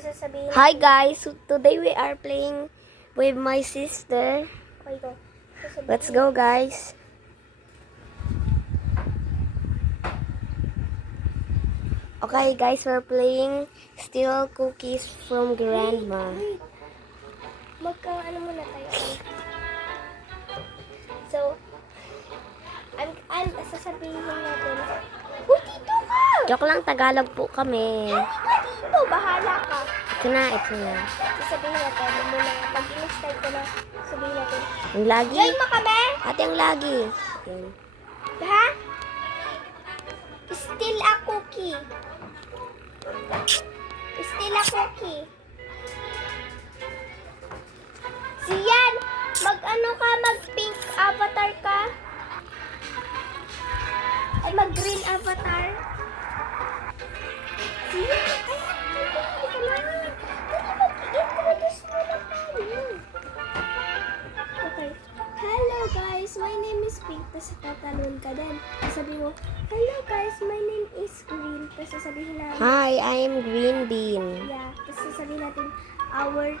Hi guys, so today we are playing with my sister. Let's go guys. Okay guys, we're playing Steal Cookies from Grandma. Magka-ano muna tayo. So, sasabihin natin, uy, dito ka! Joke lang, Tagalog po kami. Dito, bahala ka. Ito na. Sasabihin natin, muna, pag in-start ko na, sabihin natin, Ang lagi. join mo kami! Ate, ang lagi. Yan. Ha? Steal a cookie. Steal a cookie. Siyan, mag-ano ka, mag-pink avatar ka? Ay, mag-green avatar? Siyan, ay, hindi ka na. Dali, mag-introduce muna tayo. Okay. Hello guys, my name is Pink. Tapos tatanong ka din. Sabi mo, hello guys, my name is Green. Tapos sasabihin natin, Hi, I'm Green Bean. yeah. Tapos sasabihin natin, our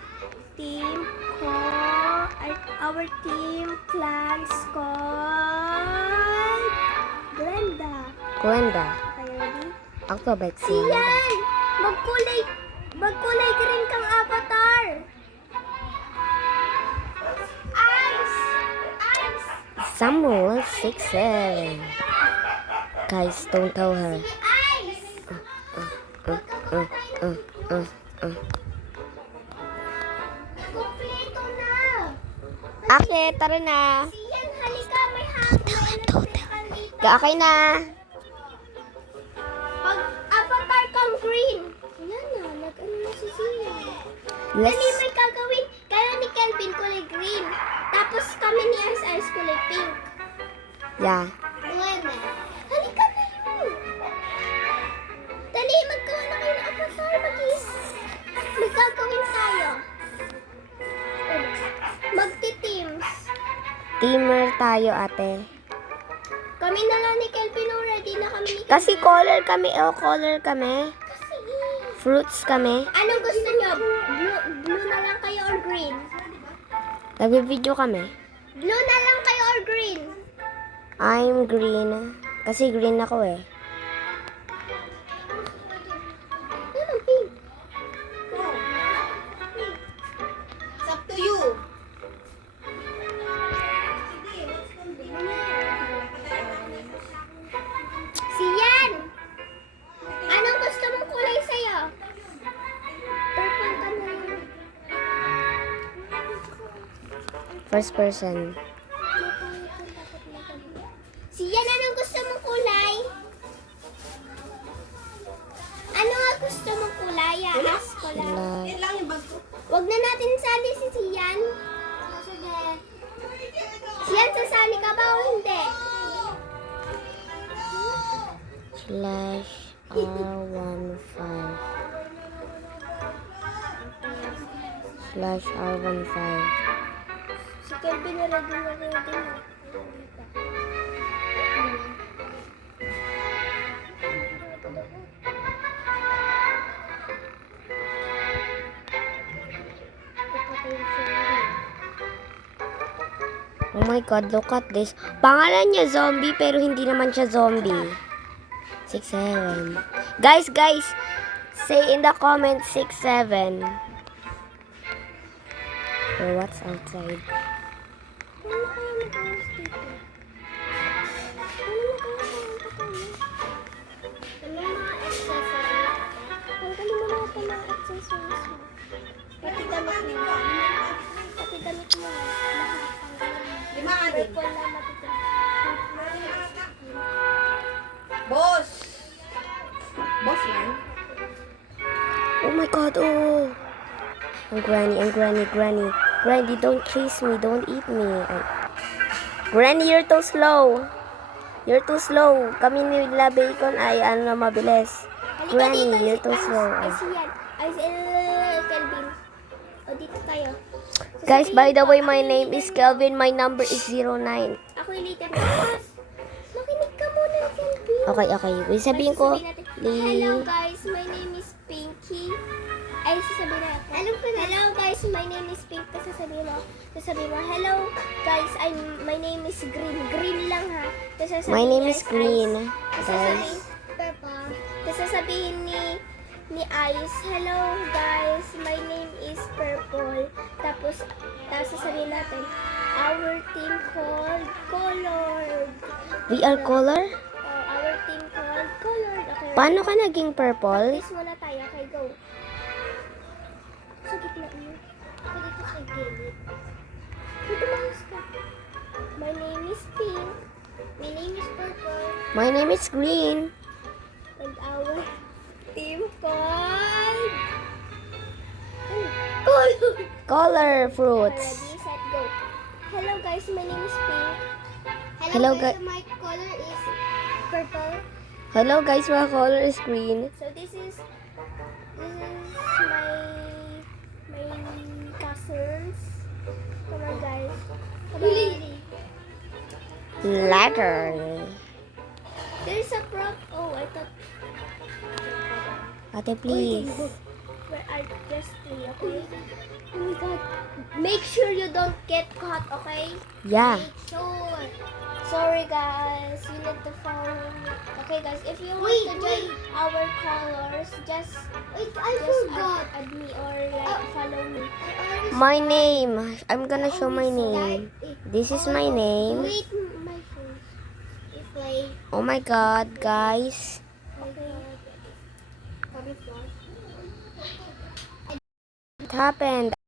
team plans called Glenda. Glenda. Okay, ready? Alphabet Siyan! Magkulay green kang avatar. Eyes! Samuel 6'7". Guys, don't tell her. Eyes! Kompleto na! Okay, tara na. Siyan, halika, may hangin. Okay na. Pag avatar kang green. Yan na, nag-ano na si Siyan. Let's Dali, may gagawin. Kaya ni Kelvin kulay green. Tapos kami ni Ice kulay pink. yeah. Wala. Halika na yun. Dali, magkawa na kayo ng avatar. May gagawin tayo. Magti-teams. Teamer tayo, ate. Kami na lang ni Kelvin already na kami ni Kelvin. Kasi color kami. Kasi, Fruits kami. anong gusto nyo? Blue na lang kayo or green? Nagbe-video kami. Blue na lang kayo or green? I'm green. Kasi green ako eh. Anong pink? It's up to you. Siyan! Anong gusto mong kulay sa'yo? Purple ka na lang. First person. Siyan, anong gusto mong kulay? Ano nga gusto mong kulay? Ask ko lang. Like, Yan lang yung bag ko. Wag na natin sali si Siyan. Sige. Siyan, sasali ka ba o hindi? slash R15. Slash R15. Si Kelvin na ready na. Oh my god, look at this. Pangalan niya zombie pero hindi naman siya zombie. 6'7". Guys, say in the comments 6'7". Or what's outside? Ano kaya nag-ayos dito? Ano mga accessories? Tanggalin mo lahat ng mga accessories mo. Pati damit mo. Lahat. Lima adik. Purple na matitira. Boss! Boss yan? Oh my god, oh. Ang granny. Granny, don't chase me, don't eat me. Granny, you're too slow. Kami nila bacon ay mabilis. Halika Granny, dito, you're too slow. Ay, siyan. Ay, Kelvin. O, dito tayo. Guys, by the way, my name is Kelvin. My number is 09. Ako yung later. Makinig ka muna, Kelvin. Okay. Wait, sabihin ko. Hello guys, my name is Pinky. Ay, sasabihin na ako. Alam ko na. Hello guys, my name is Pink. Tapos sasabihin mo, hello guys, my name is Green. Green lang ha. Tapos sasabihin My name ni is Ice, Green, Tapos guys. sasabihin, purple. Tapos sasabihin ni Ice, hello guys, my name is Purple. Tapos sasabihin natin, our team called Colored. We are color? Our team called Colored. Okay. Paano ka naging purple? Practice muna tayo. Okay, go. Sa gitna mo. Ako dito sa gilid. Dito malas ka. My name is Pink. My name is Purple. My name is Green. And our team called... Colored. Color fruits. Ready, set, go. Hello guys, my name is Pink. Hello, guys, gu- my color is purple. Hello guys, my color is green. So this is my cousins. Come on guys. Come on. Letter. There's a prop. Oh, I thought. Ate, please. Where are just three, okay? Oh my god. Make sure you don't get caught, okay? Yeah. Make sure. Sorry guys, you need to follow me. Okay guys, if you want to join our colors, just add me or like follow me. My name. I'm gonna show my name. This is my name. Wait, my phone. If I Oh my god, guys. What happened?